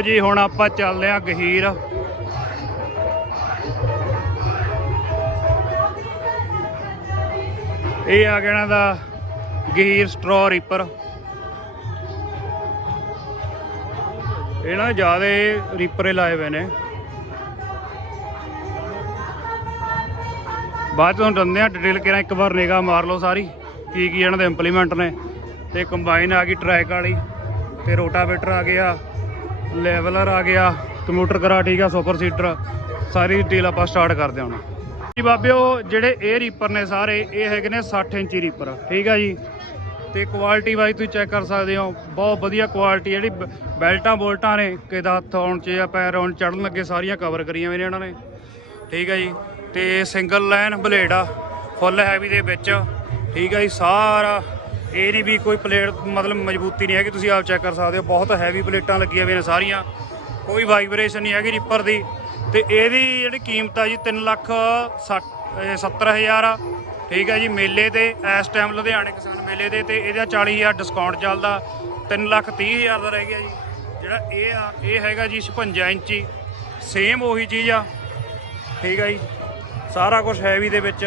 ਲਓ ਜੀ, ਹੁਣ ਆਪਾਂ ਚੱਲਦੇ ਆਂ ਗਹੀਰ। ਇਹ ਆ ਗਿਆ ਇਹਨਾਂ ਦਾ ਗਹੀਰ ਸਟ੍ਰੋ ਰੀਪਰ ਇਹਨਾਂ ਜ਼ਿਆਦਾ ਰੀਪਰੇ ਲਾਏ ਹੋਏ ਨੇ। ਬਾਅਦ ਚ ਤੁਹਾਨੂੰ ਦਿੰਦੇ ਆ ਡਿਟੇਲ ਕਿਰਾਂ ਇੱਕ ਵਾਰ ਨਿਗਾਹ ਮਾਰ ਲਓ ਸਾਰੀ ਕੀ ਕੀ ਇਹਨਾਂ ਦੇ ਇੰਪਲੀਮੈਂਟ ਨੇ। ਤੇ ਕੰਬਾਈਨ ਆ ਗਈ ਟਰੈਕ ਵਾਲੀ, ਤੇ ਰੋਟਾਵੇਟਰ ਆ ਗਿਆ। ਲੈਵਲਰ ਆ ਗਿਆ ਕੰਪਿਊਟਰ ਕਰਾ, ਠੀਕ ਆ ਸੁਪਰ ਸੀਟਰ ਸਾਰੀ ਡਿਟੇਲ ਆਪਾਂ ਸਟਾਰਟ ਕਰਦੇ ਹਾਂ ਹੁਣ। ਜੀ ਬਾਬਿਓ, ਜਿਹੜੇ ਇਹ ਰੀਪਰ ਨੇ ਸਾਰੇ, ਇਹ ਹੈਗੇ ਨੇ 60 ਇੰਚੀ ਰੀਪਰ ਠੀਕ ਆ ਜੀ? ਤੇ ਕੁਆਲਿਟੀ ਵਾਈਜ਼ ਤੁਸੀਂ ਚੈੱਕ ਕਰ ਸਕਦੇ ਹੋ, ਬਹੁਤ ਵਧੀਆ ਕੁਆਲਿਟੀ ਜਿਹੜੀ ਬੈਲਟਾਂ ਬੋਲਟਾਂ ਨੇ ਕਿਦਾ ਹੱਥ ਆਉਣ ਚ ਜਾਂ ਪੈਰ ਆਉਣ ਚੜਨ ਲੱਗੇ, ਸਾਰੀਆਂ ਕਵਰ ਕਰੀਆਂ ਹੋਈਆਂ ਨੇ ਇਹਨਾਂ ਨੇ। ਠੀਕ ਆ ਜੀ? ਤੇ ਸਿੰਗਲ ਲਾਈਨ ਬਲੇਡ ਆ ਫੁੱਲ ਹੈਵੀ ਦੇ ਵਿੱਚ, ਠੀਕ ਆ ਜੀ, ਸਾਰਾ ਇਹ ਨਹੀਂ ਵੀ ਕੋਈ ਪਲੇਟ ਮਤਲਬ ਮਜ਼ਬੂਤੀ ਨਹੀਂ ਹੈਗੀ, ਤੁਸੀਂ ਆਪ ਚੈੱਕ ਕਰ ਸਕਦੇ ਹੋ। ਬਹੁਤ ਹੈਵੀ ਪਲੇਟਾਂ ਲੱਗੀਆਂ ਹੋਈਆਂ ਨੇ ਸਾਰੀਆਂ। ਕੋਈ ਵਾਈਬ੍ਰੇਸ਼ਨ ਨਹੀਂ ਹੈਗੀ ਰਿਪਰ ਦੀ। ਤੇ ਇਹਦੀ ਜਿਹੜੀ ਕੀਮਤ ਆ ਜੀ 3 ਲੱਖ 70000 ਆ। ਠੀਕ ਹੈ ਜੀ, ਮੇਲੇ ਤੇ, ਇਸ ਟਾਈਮ ਲੁਧਿਆਣੇ ਕਿਸਾਨ ਮੇਲੇ ਦੇ ਤੇ ਇਹਦਾ 40000 ਡਿਸਕਾਊਂਟ ਚੱਲਦਾ। 3 ਲੱਖ 30000 ਦਾ ਰਹਿ ਗਿਆ ਜੀ। ਜਿਹੜਾ ਇਹ ਆ, ਇਹ ਹੈਗਾ ਜੀ 56 ਇੰਚੀ। ਸੇਮ ਉਹੀ ਚੀਜ਼ ਆ। ਠੀਕ ਹੈ ਜੀ। ਸਾਰਾ ਕੁਝ ਹੈਵੀ ਦੇ ਵਿੱਚ।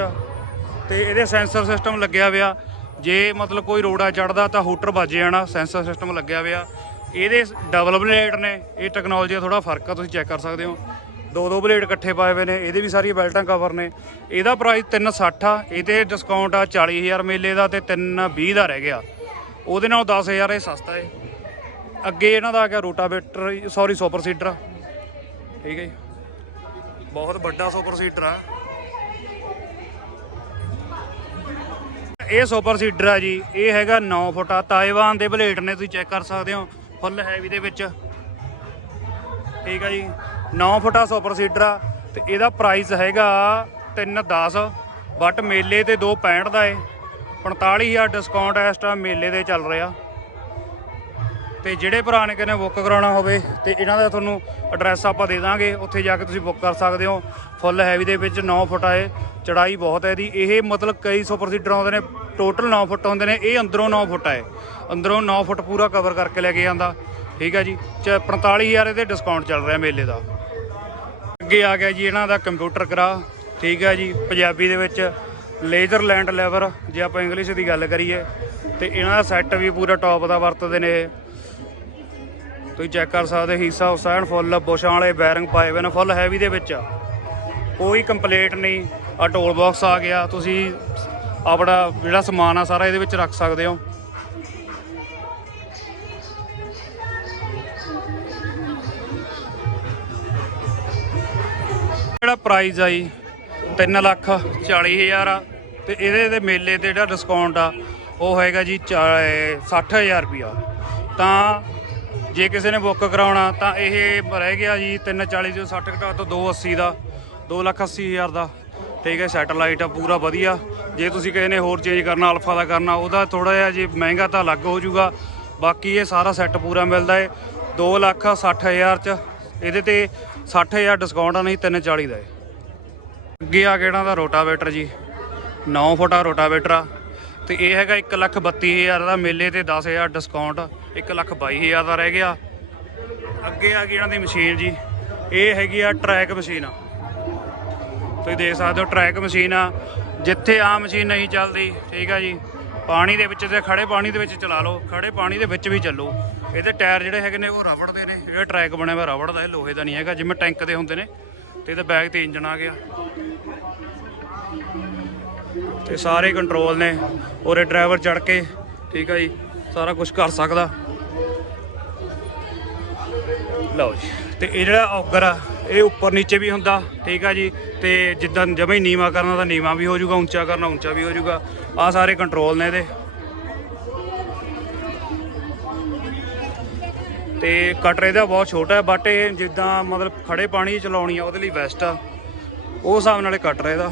ਤੇ ਇਹਦੇ ਸੈਂਸਰ ਸਿਸਟਮ ਲੱਗਿਆ ਹੋਇਆ। ਜੇ ਮਤਲਬ ਕੋਈ ਰੋੜਾ ਚੜਦਾ ਤਾਂ ਹੂਟਰ ਵੱਜ ਜਾਣਾ, ਸੈਂਸਰ ਸਿਸਟਮ ਲੱਗਿਆ ਹੋਇਆ। ਇਹਦੇ ਡਬਲ ਬਲੇਡ ਨੇ, ਇਹ ਟੈਕਨੋਲੋਜੀ ਦਾ ਥੋੜਾ ਫ਼ਰਕ ਆ, ਤੁਸੀਂ ਚੈੱਕ ਕਰ ਸਕਦੇ ਹੋ। ਦੋ ਦੋ ਬਲੇਡ ਇਕੱਠੇ ਪਾਏ ਹੋਏ ਨੇ, ਇਹਦੇ ਵੀ ਸਾਰੀਆਂ ਬੈਲਟਾਂ ਕਵਰ ਨੇ। ਇਹਦਾ ਪ੍ਰਾਈਸ 360 ਆ, ਇਹਦੇ ਡਿਸਕਾਊਂਟ ਆ 40000 ਮੇਲੇ ਦਾ ਤੇ 320 ਦਾ ਰਹਿ ਗਿਆ। ਉਹਦੇ ਨਾਲ 10000 ਇਹ ਸਸਤਾ ਹੈ ਅੱਗੇ ਇਹਨਾਂ ਦਾ ਆ ਗਿਆ ਰੋਟਾਵੇਟਰ ਸੌਰੀ ਸੁਪਰ ਸੀਡਰ ਠੀਕ ਹੈ ਜੀ। ਬਹੁਤ ਵੱਡਾ ਸੁਪਰ ਸੀਡਰ ਆ। ਇਹ ਸੁਪਰ ਸੀਡਰ ਆ ਜੀ। ਇਹ ਹੈਗਾ 9 ਫੁੱਟ ਆ। ਤਾਇਵਾਨ ਦੇ ਬਲੇਡ ਨੇ ਤੁਸੀਂ ਚੈੱਕ ਕਰ ਸਕਦੇ ਹੋ। ਫੁੱਲ ਹੈਵੀ ਦੇ ਵਿੱਚ। ਠੀਕ ਆ ਜੀ। 9 ਆ ਸੁਪਰ ਸੀਡਰ ਆ। ਤੇ ਇਹਦਾ ਪ੍ਰਾਈਸ ਹੈਗਾ 310 ਬਟ ਮੇਲੇ ਤੇ 265 ਦਾ ਏ। 45000 ਡਿਸਕਾਊਂਟ ਇਸ ਟਾਈਮ ਮੇਲੇ ਦੇ ਚੱਲ ਰਿਹਾ। ਤੇ ਜਿਹੜੇ ਭਰਾ ਨੇ ਕਹਿੰਦੇ ਬੁੱਕ ਕਰਾਉਣਾ ਹੋਵੇ ਤੇ ਇਹਨਾਂ ਦਾ ਤੁਹਾਨੂੰ ਐਡਰੈਸ ਆਪਾਂ ਦੇ ਦਾਂਗੇ, ਉੱਥੇ ਜਾ ਕੇ ਤੁਸੀਂ ਬੁੱਕ ਕਰ ਸਕਦੇ ਹੋ। ਫੁੱਲ ਹੈਵੀ ਦੇ ਵਿੱਚ 9 ਫੁੱਟ ਆਏ ਚੜਾਈ ਬਹੁਤ ਹੈ ਇਹਦੀ। ਇਹ ਮਤਲਬ ਕਈ ਸੁਪਰ ਸੀਡਰ ਆਉਂਦੇ ਨੇ ਟੋਟਲ 9 ਫੁੱਟ ਹੁੰਦੇ ਨੇ, ਇਹ ਅੰਦਰੋਂ 9 ਫੁੱਟ ਆਏ। ਅੰਦਰੋਂ 9 ਫੁੱਟ ਪੂਰਾ ਕਵਰ ਕਰਕੇ ਲੈ ਕੇ ਜਾਂਦਾ। ਠੀਕ ਹੈ ਜੀ, ਚ 45000 ਇਹਦੇ ਡਿਸਕਾਊਂਟ ਚੱਲ ਰਿਹਾ ਮੇਲੇ ਦਾ। ਅੱਗੇ ਆ ਗਿਆ ਜੀ ਇਹਨਾਂ ਦਾ ਕੰਪਿਊਟਰ ਕਰਾ। ਠੀਕ ਹੈ ਜੀ, ਪੰਜਾਬੀ ਦੇ ਵਿੱਚ ਲੇਜ਼ਰ ਲੈਂਡ ਲੈਵਰ ਜੇ ਆਪਾਂ ਇੰਗਲਿਸ਼ ਦੀ ਗੱਲ ਕਰੀਏ, ਤੇ ਇਹਨਾਂ ਦਾ ਸੈੱਟ ਵੀ ਪੂਰਾ ਟੌਪ ਦਾ ਵਰਤਦੇ ਨੇ ਇਹ। ਤੁਸੀਂ ਚੈੱਕ ਕਰ ਸਕਦੇ ਹਿੱਸਾ ਹੁਸੈਨ ਫੁੱਲ ਬੁਸ਼ਾਂ ਵਾਲੇ ਬੈਰਿੰਗ ਪਾਏ ਹੋਏ ਨੇ, ਫੁੱਲ ਹੈਵੀ ਦੇ ਵਿੱਚ ਆ। ਕੋਈ ਕੰਪਲੇਂਟ ਨਹੀਂ ਆ ਟੋਲ ਬਾਕਸ ਆ ਗਿਆ, ਤੁਸੀਂ ਆਪਣਾ ਜਿਹੜਾ ਸਮਾਨ ਆ, ਸਾਰਾ ਇਹਦੇ ਵਿੱਚ ਰੱਖ ਸਕਦੇ ਹੋ ਜਿਹੜਾ ਪ੍ਰਾਈਸ ਆ ਜੀ 3 ਲੱਖ 40 ਹਜ਼ਾਰ ਆ, ਤੇ ਇਹਦੇ ਦੇ ਮੇਲੇ ਤੇ ਜਿਹੜਾ ਡਿਸਕਾਊਂਟ ਆ, ਉਹ ਹੈਗਾ ਜੀ 60000 ਰੁਪਿਆ ਤਾਂ ਜੇ ਕਿਸੇ ਨੇ ਬੁੱਕ ਕਰਾਉਣਾ ਤਾਂ ਇਹ ਰਹਿ ਗਿਆ ਜੀ 340 ਤੋਂ 60 ਘਟਾ ਤੋਂ 280 ਦਾ 2 ਲੱਖ 80 ਹਜ਼ਾਰ ਦਾ। ਠੀਕ ਹੈ, ਸੈਟਲਾਈਟ ਆ, ਪੂਰਾ ਵਧੀਆ। ਜੇ ਤੁਸੀਂ ਕਿਸੇ ਨੇ ਹੋਰ ਚੇਂਜ ਕਰਨਾ ਅਲਫਾ ਦਾ ਕਰਨਾ, ਉਹਦਾ ਥੋੜਾ ਜਿਹਾ ਜੇ ਮਹਿੰਗਾ ਤਾਂ ਅਲੱਗ ਹੋ ਜਾਊਗਾ। ਬਾਕੀ ਇਹ ਸਾਰਾ ਸੈੱਟ ਪੂਰਾ ਮਿਲਦਾ ਏ। 2 ਲੱਖ 60 ਹਜ਼ਾਰ ਚ, ਇਹਦੇ ਤੇ 60 ਹਜ਼ਾਰ ਡਿਸਕਾਊਂਟ ਆ, ਨਹੀਂ 340 ਦਾ ਹੈ ਅੱਗੇ ਆ ਗਿਆ ਇਹਨਾਂ ਦਾ ਰੋਟਾਵੇਟਰ ਜੀ। 9 ਫੁੱਟਾ ਰੋਟਾਵੇਟਰ ਆ। ਤੇ ਇਹ ਹੈਗਾ 1 ਲੱਖ 32 ਹਜ਼ਾਰ ਦਾ ਮੇਲੇ ਤੇ 10 ਹਜ਼ਾਰ ਡਿਸਕਾਊਂਟ 1 ਲੱਖ 22 ਹਜ਼ਾਰ ਦਾ ਰਹਿ ਗਿਆ। ਅੱਗੇ ਆ ਗਈ ਇਹਨਾਂ ਦੀ ਮਸ਼ੀਨ ਜੀ। ਇਹ ਹੈਗੀ ਆ ਟਰੈਕ ਮਸ਼ੀਨ ਤੁਸੀਂ ਦੇਖ ਸਕਦੇ ਹੋ ਟਰੈਕ ਮਸ਼ੀਨ ਆ। ਜਿੱਥੇ ਆ ਮਸ਼ੀਨ ਨਹੀਂ ਚੱਲਦੀ, ਠੀਕ ਆ ਜੀ। ਪਾਣੀ ਦੇ ਵਿੱਚ ਤੇ ਖੜੇ ਪਾਣੀ ਦੇ ਵਿੱਚ ਚਲਾ ਲਓ। ਖੜੇ ਪਾਣੀ ਦੇ ਵਿੱਚ ਵੀ ਚੱਲੋ। ਇਹਦੇ ਟਾਇਰ ਜਿਹੜੇ ਹੈਗੇ ਨੇ ਉਹ ਰਬੜ ਦੇ ਨੇ। ਇਹ ਟਰੈਕ ਬਣਿਆ ਹੋਇਆ ਰਬੜ ਦਾ, ਇਹ ਲੋਹੇ ਦਾ ਨਹੀਂ ਹੈਗਾ। ਜਿਵੇਂ ਟੈਂਕ ਦੇ ਹੁੰਦੇ ਨੇ। ਤੇ ਇਹਦਾ ਬੈਗ ਤੇ ਇੰਜਣ ਆ ਗਿਆ। ਤੇ ਸਾਰੇ ਕੰਟਰੋਲ ਨੇ। ਔਰ ਇਹ ਡਰਾਈਵਰ ਚੜ ਕੇ, ਠੀਕ ਆ ਜੀ, ਸਾਰਾ ਕੁਝ ਕਰ ਸਕਦਾ। ਲਓ ਜੀ, ਤੇ ਇਹ ਜਿਹੜਾ ਔਗਰ ਆ, ਇਹ ਉੱਪਰ ਨੀਚੇ ਵੀ ਹੁੰਦਾ, ਠੀਕ ਆ ਜੀ, ਤੇ ਜਿੱਦਾਂ ਜਮੇ ਨੀਵਾ ਕਰਨਾ ਤਾਂ ਨੀਵਾ ਵੀ ਹੋ ਜਾਊਗਾ, ਉੱਚਾ ਕਰਨਾ ਉੱਚਾ ਵੀ ਹੋ ਜਾਊਗਾ। ਆ ਸਾਰੇ ਕੰਟਰੋਲ ਨੇ ਇਹਦੇ। ਤੇ ਕਟਰ ਇਹਦਾ ਬਹੁਤ ਛੋਟਾ ਹੈ ਬਟ ਇਹ ਜਿੱਦਾਂ ਮਤਲਬ ਖੜੇ ਪਾਣੀ ਚਲਾਉਣੀ ਆ, ਉਹਦੇ ਲਈ ਬੈਸਟ ਆ। ਉਹ ਹਿਸਾਬ ਨਾਲੇ ਕਟਰ ਇਹਦਾ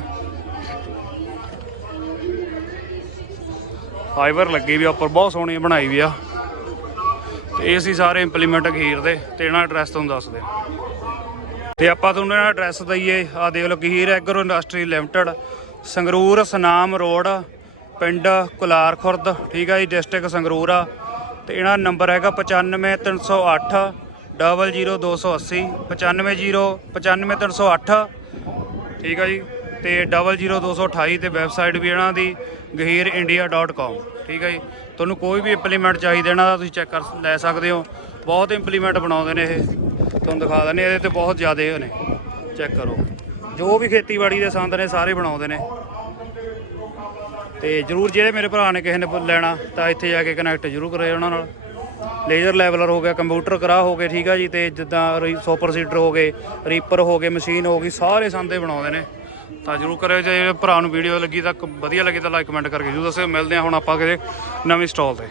ਫਾਈਬਰ ਲੱਗੀ ਵੀ ਆ, ਉੱਪਰ ਬਹੁਤ ਸੋਹਣੀ ਬਣਾਈ ਵੀ ਆ। ਤੇ ਇਹ ਸੀ ਸਾਰੇ ਇੰਪਲੀਮੈਂਟ ਅਖੀਰ ਦੇ, ਤੇ ਇਹਨਾਂ ਐਡਰੈਸ ਤੁਹਾਨੂੰ ਦੱਸਦੇ ਆ ਤੇ ਆਪਾਂ ਤੁਹਾਨੂੰ ਇਹਨਾਂ ਐਡਰੈਸ ਦਈਏ। ਆ ਦੇਖ ਲਓ, ਅਖੀਰ agro industry limited Sangrur Sunam road, ਪਿੰਡ ਕੁਲਾਰ ਖੁਰਦ ਠੀਕ ਆ ਜੀ ਡਿਸਟ੍ਰਿਕਟ ਸੰਗਰੂਰ ਆ। ਤੇ ਇਹਨਾਂ ਨੰਬਰ ਹੈਗਾ 95308 00280 950 95308 ਠੀਕ ਆ ਜੀ। ਤੇ 00228 ਤੇ ਵੈਬਸਾਈਟ ਵੀ ਇਹਨਾਂ ਦੀ ਗਹੀrindia.com ਠੀਕ ਆ ਜੀ? ਤੁਹਾਨੂੰ ਕੋਈ ਵੀ ਇੰਪਲੀਮੈਂਟ ਚਾਹੀਦਾ ਇਹਨਾਂ ਦਾ, ਤੁਸੀਂ ਚੈੱਕ ਕਰ ਲੈ ਸਕਦੇ ਹੋ। ਬਹੁਤ ਇੰਪਲੀਮੈਂਟ ਬਣਾਉਂਦੇ ਨੇ ਇਹ। ਤੁਹਾਨੂੰ ਦਿਖਾ ਦਿੰਦੇ ਇਹਦੇ ਤੇ ਬਹੁਤ ਜ਼ਿਆਦੇ ਨੇ। ਚੈੱਕ ਕਰੋ। ਜੋ ਵੀ ਖੇਤੀਬਾੜੀ ਦੇ ਸੰਦ ਨੇ, ਸਾਰੇ ਬਣਾਉਂਦੇ ਨੇ। ਤੇ ਜਰੂਰ ਜਿਹੜੇ ਮੇਰੇ ਭਰਾ ਨੇ ਕਿਸੇ ਨੇ ਲੈਣਾ, ਤਾਂ ਇੱਥੇ ਜਾ ਕੇ ਕਨੈਕਟ ਜਰੂਰ ਕਰੇ ਉਹਨਾਂ ਨਾਲ। ਲੇਜ਼ਰ ਲੈਵਲਰ ਹੋ ਗਿਆ ਕੰਪਿਊਟਰ ਕਰਾ ਹੋ ਗਏ, ਠੀਕ ਆ ਜੀ? ਤੇ ਜਿੱਦਾਂ ਸੁਪਰ ਸੀਡਰ ਹੋ ਗਏ ਰੀਪਰ ਹੋ ਗਏ ਮਸ਼ੀਨ ਹੋ ਗਈ, ਸਾਰੇ ਸੰਦੇ ਬਣਾਉਂਦੇ ਨੇ। ਤਾਂ ਜਰੂਰ ਕਰਿਓ ਜੇ ਭਰਾ ਨੂੰ ਵੀਡੀਓ ਲੱਗੀ ਤਾਂ ਵਧੀਆ ਲੱਗੀ ਤਾਂ ਲਾਈਕ ਕਮੈਂਟ ਕਰਕੇ ਜਰੂਰ ਦੱਸਿਓ। ਮਿਲਦੇ ਆ ਹੁਣ ਆਪਾਂ ਕਿਤੇ ਨਵੀਂ ਸਟਾਲ ਤੇ।